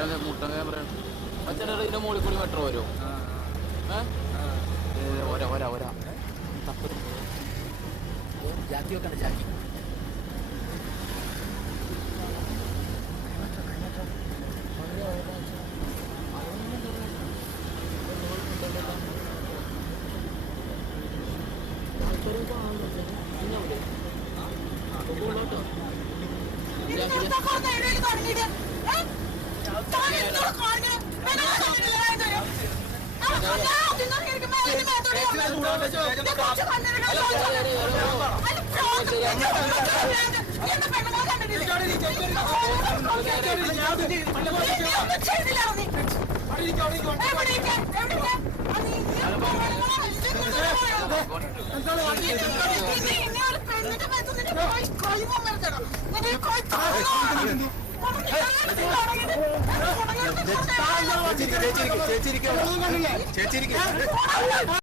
മുട്ട ക്യാമറ അച്ഛൻ്റെ ഇതിൻ്റെ മുകളിൽ കൂടി മെട്രോ വരും. ഒരാ ജാക്കി വെക്കണ്ട ജാക്കി ചേച്ചിരിക്കും